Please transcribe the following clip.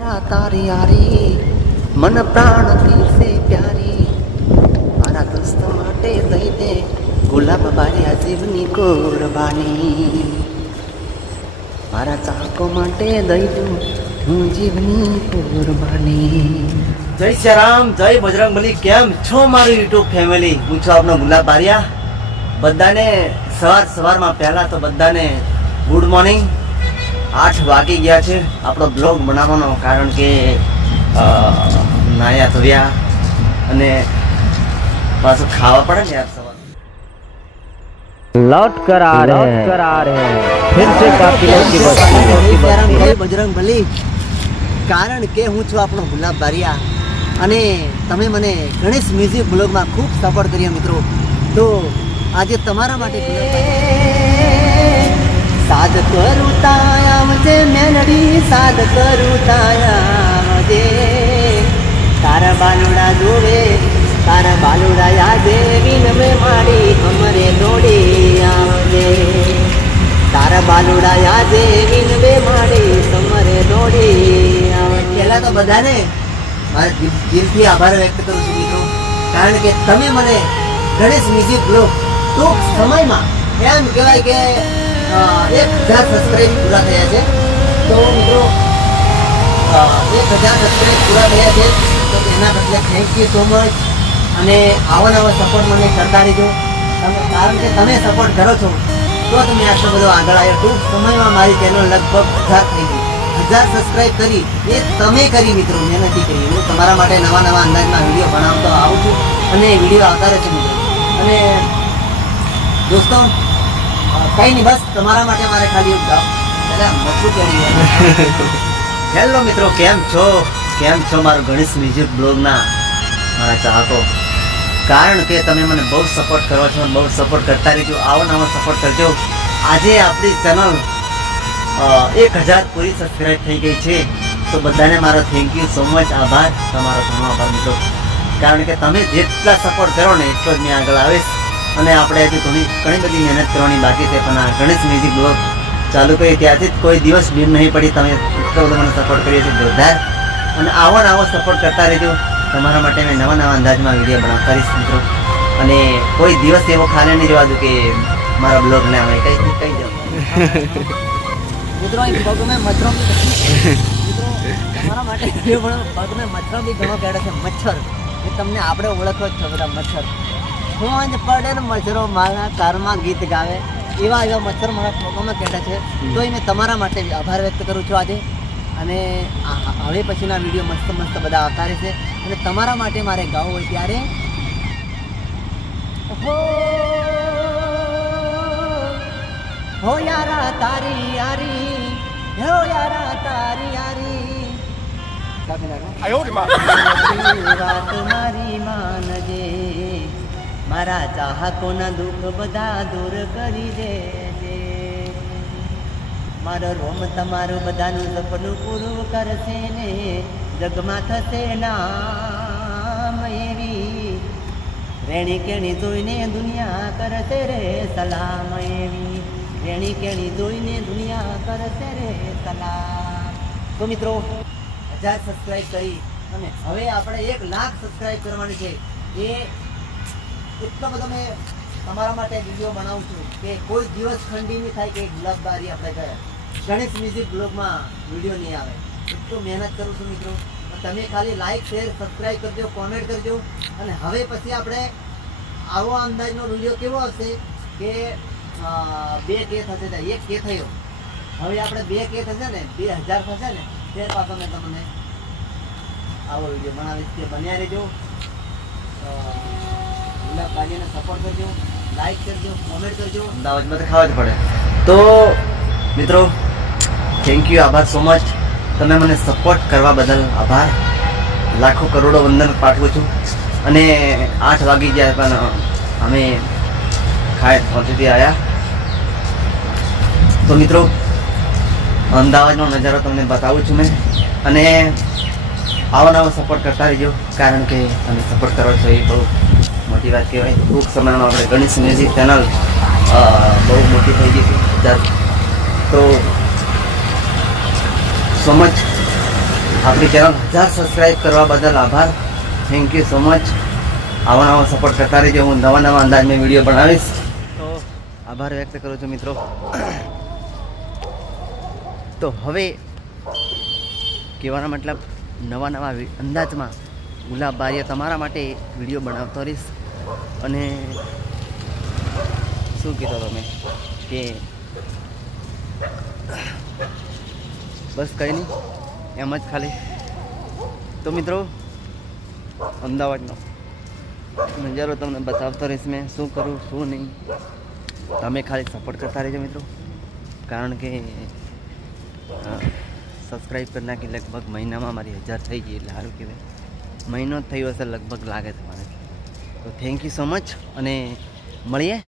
તારી યારી મન પ્રાણ તીર્થે પ્યારી. મારા દોસ્ત માટે દઈ દે ગુલાબ બાર્યા જીવની કુરબાની મારા ચાહકો માટે દઈ દઉં હું જીવની કુરબાની જય શ્રી રામ જય બજરંગબલી કેમ છો મારું યુટ્યુબ ફેમિલી? હું છું આપનો ગુલાબ બારિયા. બધાને સવાર સવારમાં પહેલા તો બધાને ગુડ મોર્નિંગ આઠ વાગી ગયા છે આપણો બ્લોગ બનાવવાનો કારણ કે અ, નાયા ધોયા અને પાછું ખાવા પડે ને યાર સવાર लौट कर आ रहे हैं कर आ रहे हैं फिर से काफिलों की बस्ती જય બજરંગ બલી કારણ કે હું છું આપણો ગુલાબ બારિયા અને તમે મને ગણેશ મ્યુઝિક બ્લોગમાં ખૂબ સપોર્ટ કર્યો મિત્રો તો આજે તમારા માટે ગુલાબ બારિયા. સાદ કરું તાયામજે મેલડી કરું કરું દે તારા બાલુડા જોવે, તારા બાલુડા યાદે વિનમે માડી અમરે દોડી આવજે તારા બાલુડા યાદે વિનવે માડી સમરે દોડી આવજે પહેલાં તો બધાને મારા દિલ- દિલથી આભાર વ્યક્ત કરું છું મિત્રો. કારણ કે તમે મને ગણેશ મ્યુઝિક બ્લોગ ટૂંક સમયમાં એમ કહેવાય કે એક હજાર સબસ્ક્રાઈબ પૂરા થયા છે. તો મિત્રો એક હજાર સબસ્ક્રાઈબ પૂરા થયા છે. તો એના બદલે થેન્ક યુ સો મચ અને આવો નવો સપોર્ટ મને કરતા રહેજો. તમે કારણ કે તમે સપોર્ટ કરો છો, તો તમે આટલો બધો આગળ આવ્યો ટૂંક સમયમાં મારી ચેનલ લગભગ હજાર થઈ ગઈ. હજાર સબસ્ક્રાઈબ કરી એ તમે કરી મિત્રો મહેનતથી કરી. હું તમારા માટે નવા નવા અંદાજમાં વીડિયો બનાવતો આવું છું અને વીડિયો આવતા રહે છે મિત્રો. અને દોસ્તો કંઈ નહીં, બસ તમારા માટે મારે ખાલી હેલો મિત્રો, કેમ છો? કેમ છો મારો ગણેશ મ્યુઝિક બ્લોગના મારા ચાહકો. કારણ કે તમે મને બહુ સપોર્ટ કરો છો, બહુ સપોર્ટ કરતા રહેજો, આવો નવો સપોર્ટ કરજો. આજે આપણી ચેનલ એક હજાર પૂરી સબસ્ક્રાઈબ થઈ ગઈ છે. તો બધાને મારો થેન્ક યુ સો મચ આભાર. તમારો ઘણો આભાર મિત્રો. કારણ કે તમે જેટલા સપોર્ટ કરો ને એટલો જ મેં આગળ આવીશ. અને આપણે હજી ઘણી ઘણી બધી મહેનત કરવાની બાકી છે, પણ આ ગણેશ મ્યુઝિક બ્લોગ ચાલુ કરી ત્યારથી જ કોઈ દિવસ બીમ નહીં પડી. તમે એટલો મને સપોર્ટ કરીએ છીએ જોરદાર. અને આવો ને આવો સપોર્ટ કરતા રહેજો. તમારા માટે મેં નવા નવા અંદાજમાં વીડિયો બનાવ કરીશ મિત્રો. અને કોઈ દિવસ એવો ખાને નહીં જવા દઉં કે મારા બ્લોગ ના આવે કઈ કઈ જાઉં મિત્રો પગમાં મચ્છરો તમારા માટે મચ્છરો બી ઘણો કેળે છે. મચ્છર. એ તમને આપણે ઓળખો જ છો બધા મચ્છર. હું પડે ને મચ્છરો મારા કારમાં ગીત ગાવે. એવા એવા મચ્છર મારા પગમાં કેળે છે. તો એ મેં તમારા માટે આભાર વ્યક્ત કરું છું આજે. અને હવે પછીના વીડિયો મસ્ત મસ્ત બધા આવતા રહેશે. અને તમારા માટે મારે ગાવું હોય ત્યારે હો હો યારા તારી યારી હો યારા તારી યારી. કાપી નાખો. વાત મારી માનજે. મારા ચાહકોના દુઃખ બધા દૂર કરી દેજે. મારો રોમ તમારું બધાનું સપનું પૂરું કરશે ને. જગમાં થશે નામ એવી. રેણી કેણી જોઈને દુનિયા કરશે રે સલામ એવી. રેણી કેણી જોઈને દુનિયા કરશે રે સલામ. તો મિત્રો, હજાર સબસ્ક્રાઈબ કરી અને હવે આપણે એક લાખ સબસ્ક્રાઈબ કરવાની છે. એ એટલો બધો મેં તમારા માટે વીડિયો બનાવું છું કે કોઈ દિવસ ખંડી નહીં થાય કે ગુલાબબારી આપણે ગયા ગણેશ મ્યુઝિક બ્લોગમાં વીડિયો નહીં આવે. એટલું મહેનત કરું છું મિત્રો. તમે ખાલી લાઈક શેર સબસ્ક્રાઈબ કરજો કોમેન્ટ કરજો. અને હવે પછી આપણે આવો અંદાજનો વીડિયો કેવો આવશે કે બે કે થશે ને એક કે થયો. હવે આપણે બે કે થશે ને, બે હજાર થશે ને, તે પાછો મેં તમને આવો વીડિયો બનાવીશ. કે બન્યા રહેજો. સપોર્ટ કરજો લાઈક કરજો કોમેન્ટ કરજો. અમદાવાદમાં તો ખાવા જ પડે. તો મિત્રો થેન્ક યુ આભાર સો મચ તમે મને સપોર્ટ કરવા બદલ આભાર. લાખો કરોડો વંદન પાઠવું છું. અને આઠ વાગી ગયા પણ અમે ખાય પહોંચીથી આવ્યા તો મિત્રો, અમદાવાદનો નજારો તમને બતાવું છું મેં. અને આવો નવો સપોર્ટ કરતા રહેજો, કારણ કે તમે સપોર્ટ કરો છો એ બહુ મોટી વાત કહેવાય. ટૂંક સમયમાં આપણે ગણેશ મ્યુઝિક ચેનલ બહુ મોટી થઈ ગઈ છે. તો સો મચ આપણી ચેનલ હજાર સબસ્ક્રાઈબ કરવા બદલ આભાર. થેન્ક યુ સો મચ આવા નવા સપોર્ટ કરતા રહેજો. હું નવા નવા અંદાજમાં વીડિયો બનાવીશ. તો આભાર વ્યક્ત કરું છું મિત્રો. તો હવે કહેવાનો મતલબ નવા નવા અંદાજમાં ગુલાબ બારીએ તમારા માટે વીડિયો બનાવતો રહીશ. અને શું કીધો તમે કે બસ કંઈ નહીં, એમ જ ખાલી. તો મિત્રો, અમદાવાદનો નજારો તમને બતાવતો રહીશ મેં, શું કરું, શું નહીં. તમે ખાલી સપોર્ટ કરતા રહેજો મિત્રો, કારણ કે સબસ્ક્રાઈબ કરી નાખી લગભગ મહિનામાં મારી હજાર થઈ ગઈ એટલે સારું કહેવાય. મહિનો જ થયો હશે, લગભગ લાગે છે મને તો થેન્ક યુ સો મચ અને મળીએ.